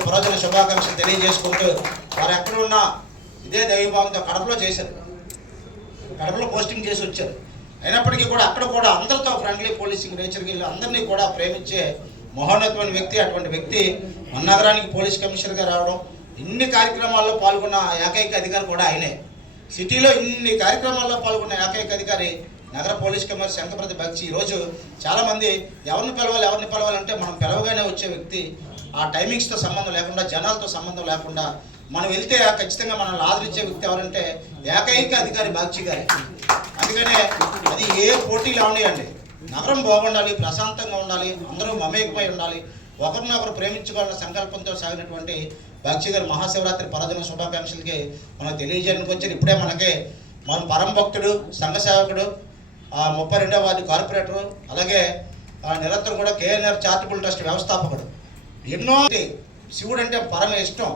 శివరాత్రి పర్వదిన శుభాకాంక్షలు తెలియజేసుకుంటూ వారు ఎక్కడ ఉన్నా ఇదే దైవభావంతో కడపలో చేశారు, కడపలో పోస్టింగ్ చేసి వచ్చారు. అయినప్పటికీ కూడా అక్కడ కూడా అందరితో ఫ్రెండ్లీ పోలీసింగ్ నేచర్కి వెళ్ళి అందరినీ కూడా ప్రేమించే మహోన్నతమైన వ్యక్తి. అటువంటి వ్యక్తి మన నగరానికి పోలీస్ కమిషనర్గా రావడం, ఇన్ని కార్యక్రమాల్లో పాల్గొన్న ఏకైక అధికారి కూడా ఆయనే. సిటీలో ఇన్ని కార్యక్రమాల్లో పాల్గొన్న ఏకైక అధికారి నగర పోలీస్ కమిషనర్ శంకరప్రతి బగ్చి. ఈరోజు చాలామంది ఎవరిని పిలవాలంటే మనం పిలవగానే వచ్చే వ్యక్తి. ఆ టైమింగ్స్తో సంబంధం లేకుండా, జనాలతో సంబంధం లేకుండా మనం వెళ్తే ఖచ్చితంగా మనల్ని ఆదరించే వ్యక్తి ఎవరంటే ఏకైక అధికారి బాగ్చి గారి. అందుకనే అది ఏ పోటీలు అవనియండి, నగరం బాగుండాలి, ప్రశాంతంగా ఉండాలి, అందరూ మమేకమై ఉండాలి, ఒకరినొకరు ప్రేమించుకోవాలన్న సంకల్పంతో సాగినటువంటి బాగ్చి గారి మహాశివరాత్రి పర్వదిన శుభాకాంక్షలకి మనం తెలియజేయడానికి వచ్చారు. ఇప్పుడే మన పరమ భక్తుడు, సంఘ సేవకుడు, 32వ వార్డు కార్పొరేటరు, అలాగే నిరంతరం కూడా కేఎన్ఆర్ చారిటబుల్ ట్రస్ట్ వ్యవస్థాపకుడు. ఎన్నో శివుడు అంటే పరమ ఇష్టం.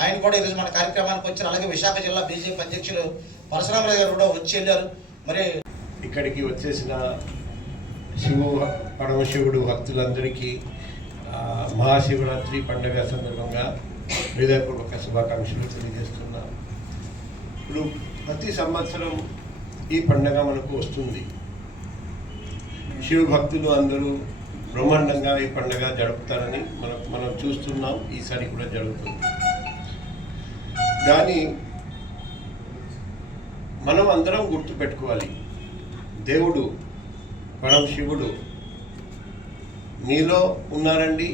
ఆయన కూడా ఈరోజు మన కార్యక్రమానికి వచ్చారు. అలాగే విశాఖ జిల్లా బీజేపీ అధ్యక్షులు పరశురామరావు గారు కూడా వచ్చి వెళ్ళారు. మరి ఇక్కడికి వచ్చేసిన పరమశివుడు భక్తులందరికీ మహాశివరాత్రి పండుగ సందర్భంగా హృదయపూర్వక శుభాకాంక్షలు తెలియజేస్తున్నా. ఇప్పుడు ప్రతి సంవత్సరం ఈ పండుగ మనకు వస్తుంది. శివ భక్తులు అందరూ బ్రహ్మాండంగా ఈ పండుగ జరుపుతారని మనం చూస్తున్నాం. ఈసారి కూడా జరుగుతుంది. కానీ మనం అందరం గుర్తుపెట్టుకోవాలి, దేవుడు పరమశివుడు మీలో ఉన్నారండి,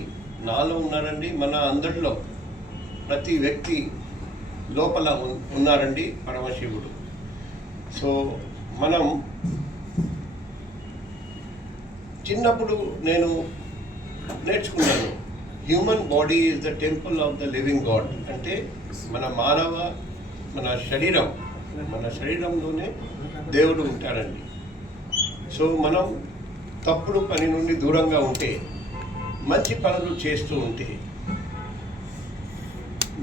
నాలో ఉన్నారండి, మన అందరిలో ప్రతి వ్యక్తి లోపల ఉన్నారండి పరమశివుడు. సో మనం చిన్నప్పుడు నేను నేర్చుకున్నాను, human body is the temple of the living God. అంటే మన శరీరంలోనే దేవుడు ఉంటారండి. సో మనం తప్పుడు పని నుండి దూరంగా ఉంటే, మంచి పనులు చేస్తూ ఉంటే,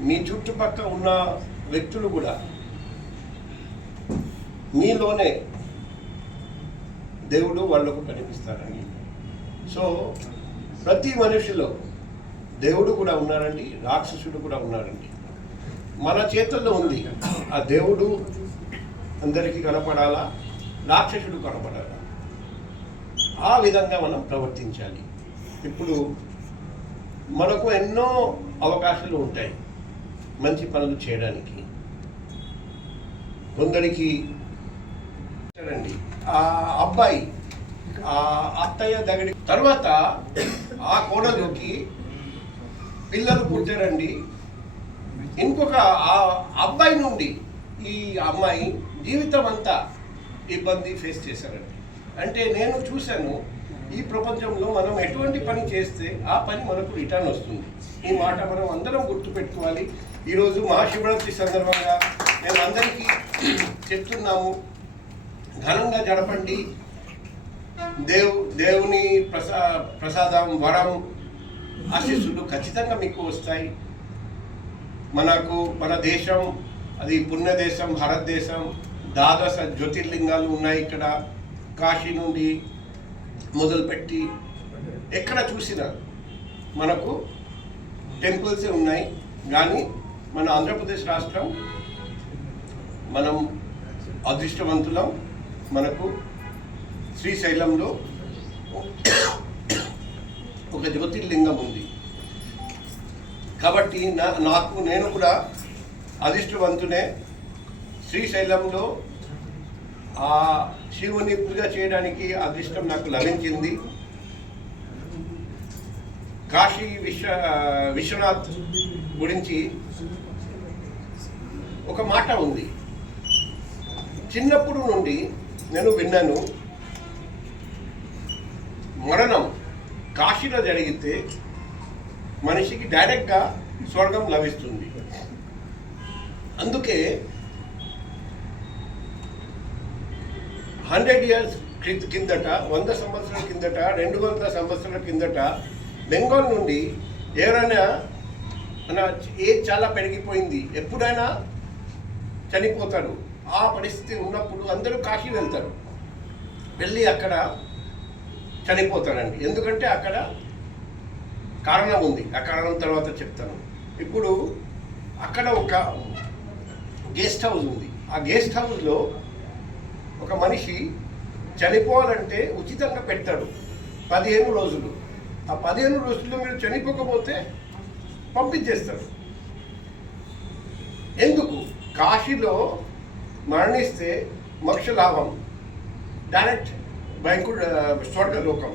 మీ చుట్టుపక్కల ఉన్న వ్యక్తులు కూడా మీలోనే దేవుడు వాళ్లకు కనిపిస్తారండి. సో ప్రతి మనిషిలో దేవుడు కూడా ఉన్నారండి, రాక్షసుడు కూడా ఉన్నారండి. మన చేతుల్లో ఉంది. ఆ దేవుడు అందరికీ కనపడాలా, రాక్షసుడు కనపడాలా, ఆ విధంగా మనం ప్రవర్తించాలి. ఇప్పుడు మనకు ఎన్నో అవకాశాలు ఉంటాయి మంచి పనులు చేయడానికి. కొందరికి ఆ అబ్బాయి ఆ అత్తయ్య దగ్గర తర్వాత ఆ కోడలోకి పిల్లలు పుట్టారండి. ఇంకొక ఆ అబ్బాయి నుండి ఈ అమ్మాయి జీవితం అంతా ఇబ్బంది ఫేస్ చేశారండి. అంటే నేను చూశాను, ఈ ప్రపంచంలో మనం ఎటువంటి పని చేస్తే ఆ పని మనకు రిటర్న్ వస్తుంది. ఈ మాట మనం అందరం గుర్తుపెట్టుకోవాలి. ఈరోజు మహాశివరాత్రి సందర్భంగా మేము అందరికీ చెప్తున్నాము, ఘనంగా జరపండి. దేవుని ప్రసాదం, వరం, ఆశీస్సులు ఖచ్చితంగా మీకు వస్తాయి. మన దేశం అది పుణ్యదేశం, భారతదేశం. 12 జ్యోతిర్లింగాలు ఉన్నాయి ఇక్కడ. కాశీ నుండి మొదలుపెట్టి ఎక్కడ చూసినా మనకు టెంపుల్సే ఉన్నాయి. కానీ మన ఆంధ్రప్రదేశ్ రాష్ట్రం మనం అదృష్టవంతులం. మనకు శ్రీశైలంలో ఒక జ్యోతిర్లింగం ఉంది. కాబట్టి నేను కూడా అదృష్టవంతునే. శ్రీశైలంలో ఆ శివుని పూజ చేయడానికి అదృష్టం నాకు లభించింది. కాశీ విశ్వనాథ్ గురించి ఒక మాట ఉంది. చిన్నప్పుడు నుండి నేను విన్నాను, మరణం కాశీలో జరిగితే మనిషికి డైరెక్ట్గా స్వర్గం లభిస్తుంది. అందుకే 100 years కిందట, 100 సంవత్సరాల కిందట, 200 సంవత్సరాల కిందట బెంగాల్ నుండి ఎవరైనా మన ఏజ్ చాలా పెరిగిపోయింది, ఎప్పుడైనా చనిపోతారు. ఆ పరిస్థితి ఉన్నప్పుడు అందరూ కాశీ వెళ్తారు, వెళ్ళి అక్కడ చనిపోతారండి. ఎందుకంటే అక్కడ కారణం ఉంది. ఆ కారణం తర్వాత చెప్తాను. ఇప్పుడు అక్కడ ఒక గెస్ట్ హౌస్ ఉంది. ఆ గెస్ట్ హౌస్లో ఒక మనిషి చనిపోవాలంటే ఉచితంగా పెడతాడు 15 రోజులు. ఆ 15 రోజుల్లో మీరు చనిపోకపోతే పంపించేస్తారు. ఎందుకు? కాశీలో మరణిస్తే మోక్ష లాభం, డైరెక్ట్ వైకుంఠ స్వర్గలోకం,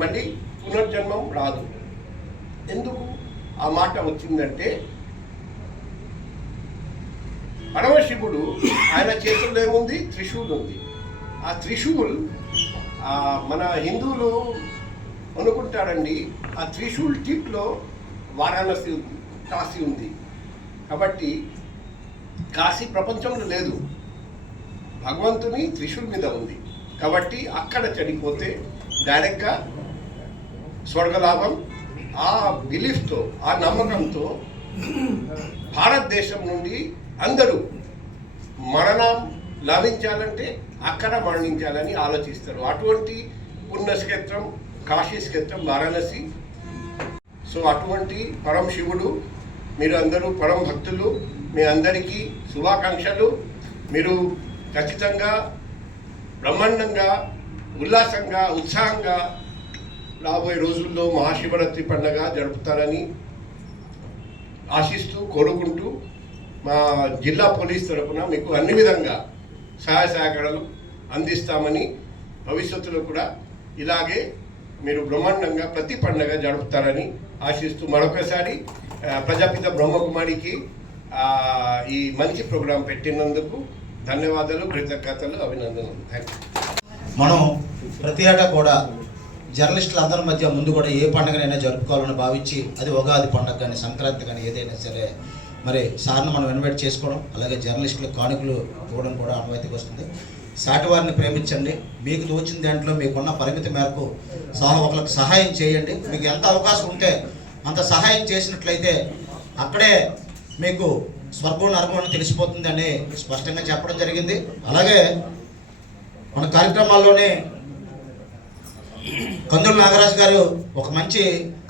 మళ్ళీ పునర్జన్మం రాదు. ఎందుకు ఆ మాట వచ్చిందంటే పరమశివుడు ఆయన చేతుల్లో ఏముంది? త్రిశూల్ ఉంది. ఆ త్రిశూల్ మన హిందువులు అనుకుంటారండి, ఆ త్రిశూల్ టిప్లో వారాణసి ఉంది, కాశీ ఉంది. కాబట్టి కాశీ ప్రపంచంలో లేదు, భగవంతుని త్రిశూల్ మీద ఉంది. కాబట్టి అక్కడ చనిపోతే డైరెక్ట్గా స్వర్గలాభం. ఆ బిలీఫ్తో, ఆ నమ్మకంతో భారతదేశం నుండి అందరూ మరణం లభించాలంటే అక్కడ మరణించాలని ఆలోచిస్తారు. అటువంటి పుణ్యక్షేత్రం కాశీ క్షేత్రం వారాణసి. సో అటువంటి పరం శివుడు, మీరు అందరూ పరం భక్తులు, మీ అందరికీ శుభాకాంక్షలు. మీరు ఖచ్చితంగా బ్రహ్మాండంగా, ఉల్లాసంగా, ఉత్సాహంగా రాబోయే రోజుల్లో మహాశివరాత్రి పండుగ జరుపుతారని ఆశిస్తూ, కోరుకుంటూ, మా జిల్లా పోలీస్ తరఫున మీకు అన్ని విధంగా సహాయ సహకారాలు అందిస్తామని, భవిష్యత్తులో కూడా ఇలాగే మీరు బ్రహ్మాండంగా ప్రతి పండుగ జరుపుతారని ఆశిస్తూ మరొకసారి ప్రజాపిత బ్రహ్మకుమారికి ఈ మంచి ప్రోగ్రాం పెట్టినందుకు ధన్యవాదాలు, కృతజ్ఞతలు, అభినందనలు. Thank you. మనం ప్రతి ఏటా కూడా జర్నలిస్టులు అందరి మధ్య ముందు కూడా ఏ పండుగనైనా జరుపుకోవాలని భావించి, అది ఉగాది పండుగ కానీ సంక్రాంతి కానీ ఏదైనా సరే మరి సార్ని మనం ఇన్వైట్ చేసుకోవడం, అలాగే జర్నలిస్టులు కానుకలు ఇవ్వడం కూడా అనుమతికి వస్తుంది. సాటి వారిని ప్రేమించండి, మీకు తోచిన దాంట్లో మీకున్న పరిమితి మేరకు ఒకరికి సహాయం చేయండి. మీకు ఎంత అవకాశం ఉంటే అంత సహాయం చేసినట్లయితే అక్కడే మీకు స్వర్గం నరకం అని తెలిసిపోతుందని స్పష్టంగా చెప్పడం జరిగింది. అలాగే మన కార్యక్రమాల్లోనే కందుల నాగరాజు గారు ఒక మంచి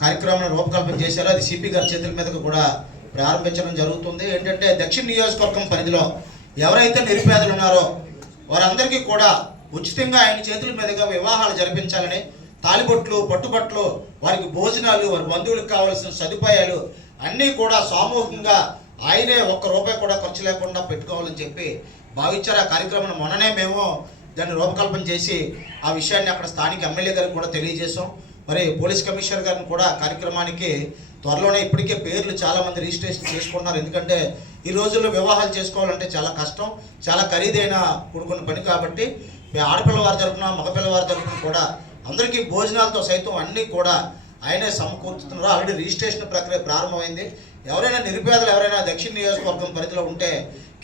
కార్యక్రమాన్ని రూపకల్పన చేశారు. అది సిపి గారి చేతుల మీదకు కూడా ప్రారంభించడం జరుగుతుంది. ఏంటంటే దక్షిణ నియోజకవర్గం పరిధిలో ఎవరైతే నిరుపేదలు ఉన్నారో వారందరికీ కూడా ఉచితంగా ఆయన చేతుల మీదుగా వివాహాలు జరిపించాలని, తాలిబొట్లు, పట్టుబట్లు, వారికి భోజనాలు, వారి బంధువులకు కావాల్సిన సదుపాయాలు అన్నీ కూడా సామూహికంగా ఆయనే ₹1 కూడా ఖర్చు లేకుండా పెట్టుకోవాలని చెప్పి భావించారు. ఆ కార్యక్రమం మొన్ననే మేము దాన్ని రూపకల్పన చేసి ఆ విషయాన్ని అక్కడ స్థానిక ఎమ్మెల్యే గారికి కూడా తెలియజేసాం. మరి పోలీస్ కమిషనర్ గారిని కూడా కార్యక్రమానికి త్వరలోనే, ఇప్పటికే పేర్లు చాలామంది రిజిస్ట్రేషన్ చేసుకున్నారు. ఎందుకంటే ఈ రోజుల్లో వివాహాలు చేసుకోవాలంటే చాలా కష్టం, చాలా ఖరీదైన కూడుకున్న పని. కాబట్టి ఆడపిల్లవారి తరపున, మగపిల్లవారి తరపున కూడా అందరికీ భోజనాలతో సైతం అన్నీ కూడా ఆయనే సమకూర్చుతున్నారు. ఆల్రెడీ రిజిస్ట్రేషన్ ప్రక్రియ ప్రారంభమైంది. ఎవరైనా నిరుపేదలు ఎవరైనా దక్షిణ నియోజకవర్గం పరిధిలో ఉంటే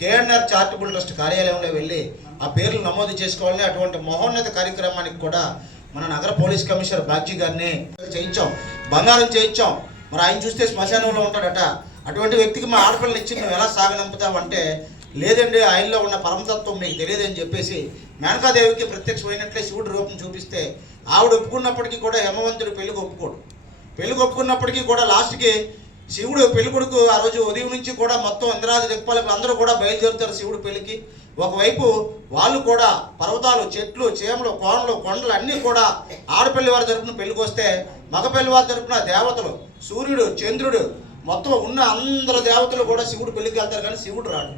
కేఎన్ఆర్ చారిటబుల్ ట్రస్ట్ కార్యాలయంలో వెళ్ళి ఆ పేర్లు నమోదు చేసుకోవాలని, అటువంటి మహోన్నత కార్యక్రమానికి కూడా మన నగర పోలీస్ కమిషనర్ బాగ్జీ గారిని చేయించాం, బంగారం చేయించాం. మరి ఆయన చూస్తే శ్మశానంలో ఉంటాడట. అటువంటి వ్యక్తికి మా ఆడపిల్లని ఇచ్చి నువ్వు ఎలా సాగనంపుతావంటే, లేదండి ఆయనలో ఉన్న పరమతత్వం మీకు తెలియదని చెప్పేసి మేనకాదేవికి ప్రత్యక్షమైనట్లే శివుడి రూపం చూపిస్తే ఆవిడ ఒప్పుకున్నప్పటికీ కూడా హేమవంతుడు పెళ్లికి ఒప్పుకోడు. పెళ్లికి ఒప్పుకున్నప్పటికీ కూడా లాస్ట్కి శివుడు పెళ్లి కొడుకు ఆ రోజు ఉదయం నుంచి కూడా మొత్తం ఇంద్రాది దిక్పాలకులు అందరూ కూడా బయలుదేరుతారు శివుడు పెళ్లికి. ఒకవైపు వాళ్ళు కూడా పర్వతాలు, చెట్లు, చేమలు, కోనలు, కొండలు అన్నీ కూడా ఆడపిల్లి వారి తరపున పెళ్లికి వస్తే, మగపిల్లి వారి తరపున దేవతలు, సూర్యుడు, చంద్రుడు, మొత్తం ఉన్న అందరు దేవతలు కూడా శివుడు పెళ్లికి వెళ్తారు, కానీ శివుడు రాడు.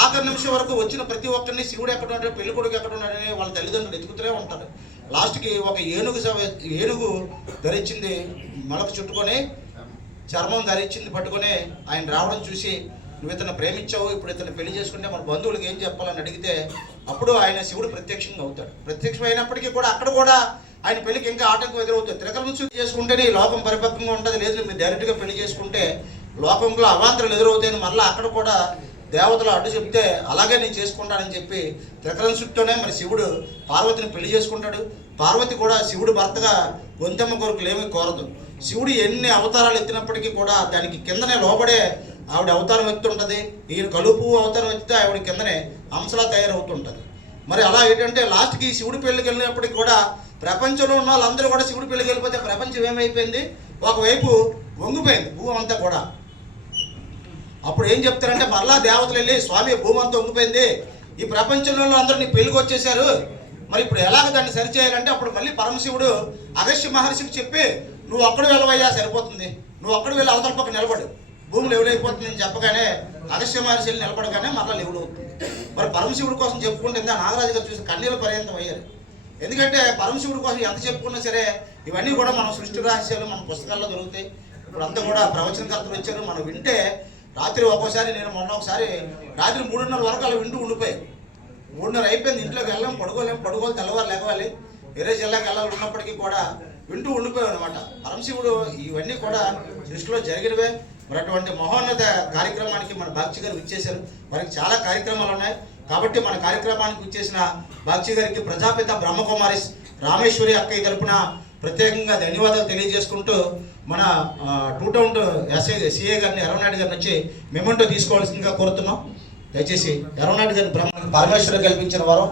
ఆఖరి నిమిషం వరకు వచ్చిన ప్రతి ఒక్కరిని శివుడు ఎక్కడ ఉన్నాడు, పెళ్లి కొడుకు ఎక్కడ ఉన్నాడని వాళ్ళ తల్లిదండ్రులు ఎత్తుకుతూనే ఉంటారు. లాస్ట్కి ఒక ఏనుగు ధరించింది మొలకు చుట్టుకొని, చర్మం ధరించింది పట్టుకొని ఆయన రావడం చూసి, నువ్వు ఇతను ప్రేమించావు, ఇప్పుడు ఇతను పెళ్లి చేసుకుంటే మన బంధువులకు ఏం చెప్పాలని అడిగితే అప్పుడు ఆయన శివుడు ప్రత్యక్షంగా అవుతాడు. ప్రత్యక్షం అయినప్పటికీ కూడా అక్కడ కూడా ఆయన పెళ్లికి ఇంకా ఆటంకం ఎదురవుతుంది. త్రికరణ శుద్ధి చేసుకుంటేనే ఈ లోకం పరిపక్వంగా ఉంటుంది, లేదు మీరు డైరెక్ట్గా పెళ్లి చేసుకుంటే లోకంలో అవాంతరాలు ఎదురవుతాయని మళ్ళీ అక్కడ కూడా దేవతలు అడ్డు చెప్తే అలాగే నేను చేసుకుంటానని చెప్పి త్రికరణ శుద్ధితోనే మరి శివుడు పార్వతిని పెళ్లి చేసుకుంటాడు. పార్వతి కూడా శివుడు భర్తగా గొంతెమ్మ కొరకులు ఏమీ కోరదు. శివుడు ఎన్ని అవతారాలు ఎత్తినప్పటికీ కూడా దానికి కిందనే లోబడే ఆవిడ అవతారం ఎత్తుంటుంది. ఈయన కలుపు అవతారం ఎత్తితే ఆవిడ కిందనే అంశలా తయారవుతుంటుంది. మరి అలా ఏంటంటే లాస్ట్కి శివుడి పెళ్ళికి వెళ్ళినప్పటికీ కూడా ప్రపంచంలో ఉన్న వాళ్ళందరూ కూడా శివుడి పెళ్ళికి వెళ్ళిపోతే ప్రపంచం ఏమైపోయింది, ఒకవైపు వంగిపోయింది భూమి అంతా కూడా. అప్పుడు ఏం చెప్తారంటే మరలా దేవతలు వెళ్ళి స్వామి భూమి అంతా ఉంగిపోయింది, ఈ ప్రపంచంలో అందరూ నీ పెళ్లికి వచ్చేసారు, మరి ఇప్పుడు ఎలాగ దాన్ని సరిచేయాలంటే అప్పుడు మళ్ళీ పరమశివుడు అగస్త్య మహర్షికి చెప్పి నువ్వు ఒక్కడు వెళ్ళవయ్యా సరిపోతుంది, నువ్వు ఒక్కడు వెళ్ళి అవతల పక్క నిలబడు, భూమి లెవెలైపోతుంది అని చెప్పగానే అగస్త్య మహర్షి వెళ్ళి నిలబడగానే మరలా లెవెల్ అవుతుంది. మరి పరమశివుడి కోసం చెప్పుకుంటే నాగరాజు గారు చూసి కన్నీళ్ళ పర్యంతం అయ్యారు. ఎందుకంటే పరమశివుడి కోసం ఎంత చెప్పుకున్నా సరే ఇవన్నీ కూడా మన సృష్టి రహస్యాలు మన పుస్తకాల్లో దొరుకుతాయి. ఇప్పుడు అంతా కూడా ప్రవచనకర్తలు వచ్చారు, మనం వింటే రాత్రి ఒక్కోసారి నేను మొన్న ఒకసారి రాత్రి 3:30 వరకు అలా వింటూ ఉండిపోయాయి. 3:30 అయిపోయింది, ఇంట్లోకి వెళ్ళాం, పడుకోవాలి, తెల్లవారు లేవాలి, వేరే జిల్లాకి వెళ్ళాలి ఉన్నప్పటికీ కూడా వింటూ ఉండిపోయాం అనమాట. పరమశివుడు ఇవన్నీ కూడా దృష్టిలో జరిగినవే. మరి అటువంటి మహోన్నత కార్యక్రమానికి మన బాక్షి గారు ఇచ్చేశారు. వారికి చాలా కార్యక్రమాలు ఉన్నాయి కాబట్టి మన కార్యక్రమానికి ఇచ్చేసిన బాక్షి గారికి ప్రజాపిత బ్రహ్మకుమారి రామేశ్వరి అక్కయ్య తరపున ప్రత్యేకంగా ధన్యవాదాలు తెలియజేసుకుంటూ మన 2 టౌన్ సిఏ గారిని ఎర్రనాయుడు గారిని వచ్చి మెమెంటో తీసుకోవాల్సిందిగా కోరుతున్నాం. దయచేసి ఎర్రనాయుడు గారిని పరమేశ్వరి కల్పించిన వారు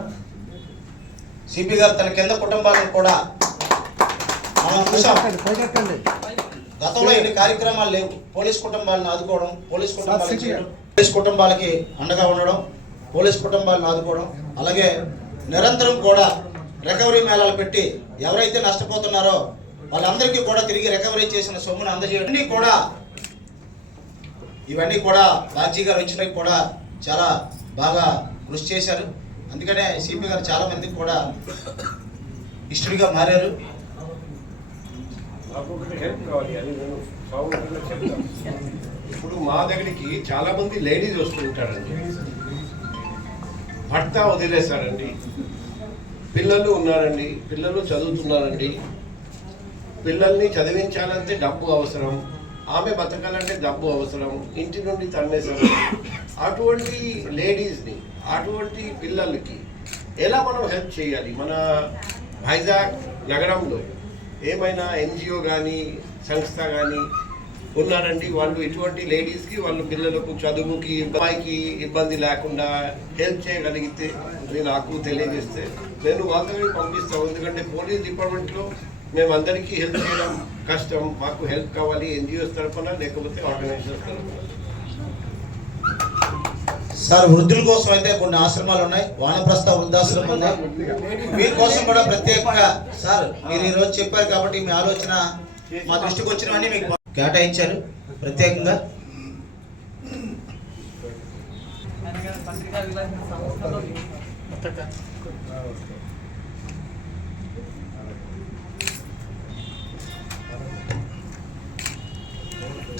సిపి గారు తన కింద కుటుంబాలను కూడా మనం చూసాం. గతంలో ఎన్ని కార్యక్రమాలు లేవు. పోలీస్ కుటుంబాలను ఆదుకోవడం, పోలీస్ కుటుంబాలకి అండగా ఉండడం, పోలీస్ కుటుంబాలను ఆదుకోవడం, అలాగే నిరంతరం కూడా రికవరీ మేళాలు పెట్టి ఎవరైతే నష్టపోతున్నారో వాళ్ళందరికీ కూడా తిరిగి రికవరీ చేసిన సొమ్మును అందజేయడం, ఇవన్నీ కూడా బాజీ గారు వచ్చినవి కూడా చాలా బాగా కృషి చేశారు. అందుకనే సిపి గారు చాలా మందికి కూడా ఇష్టడిగా మారారు. ఇప్పుడు మా దగ్గరికి చాలా మంది లేడీస్ వస్తుంటారండి. భర్త వదిలేశారండి, పిల్లలు ఉన్నారండి, పిల్లలు చదువుతున్నారండి, పిల్లల్ని చదివించాలంటే డబ్బు అవసరం, ఆమె బతకాలంటే డబ్బు అవసరం, ఇంటి నుండి తన్నేశారు. అటువంటి లేడీస్ని, అటువంటి పిల్లలకి ఎలా మనం హెల్ప్ చేయాలి? మన వైజాగ్ నగరంలో ఏమైనా ఎన్జిఓ కానీ సంస్థ కానీ ఉన్నారండి? వాళ్ళు ఇటువంటి లేడీస్కి వాళ్ళ పిల్లలకు చదువుకి అమ్మాయికి ఇబ్బంది లేకుండా హెల్ప్ చేయగలిగితే అది నాకు తెలియజేస్తే నేను వాళ్ళని పంపిస్తాను. ఎందుకంటే పోలీస్ డిపార్ట్మెంట్లో మేము అందరికీ హెల్ప్ చేయడం కష్టం. మాకు హెల్ప్ కావాలి ఎన్జిఓస్ తరఫున లేకపోతే ఆర్గనైజేషన్స్ తరఫున. సార్ వృద్ధుల కోసం అయితే కొన్ని ఆశ్రమాలు ఉన్నాయి, వానప్రస్థ వృద్ధాశ్రమం ఉంది. మీకోసం కూడా ప్రత్యేకంగా సార్ మీరు ఈ రోజు చెప్పారు కాబట్టి మీ ఆలోచన మా దృష్టికి వచ్చినవన్నీ మీకు కేటాయించారు ప్రత్యేకంగా.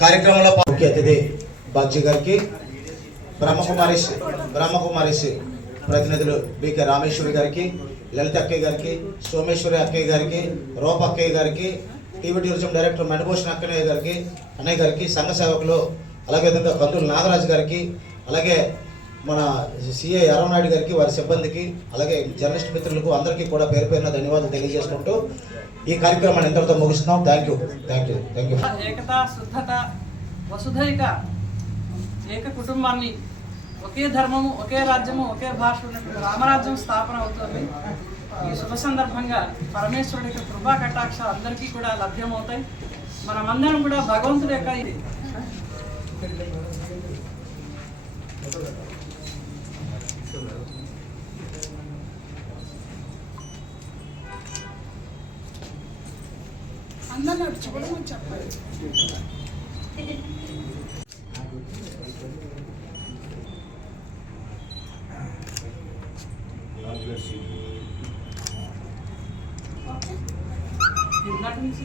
కార్యక్రమంలో ముఖ్య అతిథి బాజీ గారికి, బ్రహ్మకుమారి ప్రతినిధులు బికే రామేశ్వరి గారికి, లలిత అక్కయ్య గారికి, సోమేశ్వరి అక్కయ్య గారికి, రూప అక్కయ్య గారికి, టీవీ టూరిజం డైరెక్టర్ మణిభూషణ్ అక్కయ్య గారికి, అన్నయ్య గారికి, సంఘ సేవకులు, అలాగే విధంగా కందులు నాగరాజు గారికి, అలాగే మన సిఐ ఎర్రనాయుడు గారికి, వారి సిబ్బందికి, అలాగే జర్నలిస్ట్ మిత్రులకు అందరికీ కూడా పేరు పేరున ధన్యవాదాలు తెలియజేసుకుంటూ ఈ కార్యక్రమాన్ని ఇంతటితో ముగిస్తున్నాం. Thank you. ఏకత, శుద్ధత, వసుధైక ఏక కుటుంబాన్ని, ఒకే ధర్మము, ఒకే రాజ్యము, ఒకే భాష ఉన్నటువంటి రామరాజ్యం స్థాపన అవుతుంది. ఈ శుభ సందర్భంగా పరమేశ్వరుడి యొక్క కృపా కటాక్షాలు అందరికీ కూడా లభ్యమవుతాయి. మనమందరం కూడా భగవంతుడి యొక్క అందరూ నడుచుకోవడం చెప్పాలి. ఇందాక నుంచి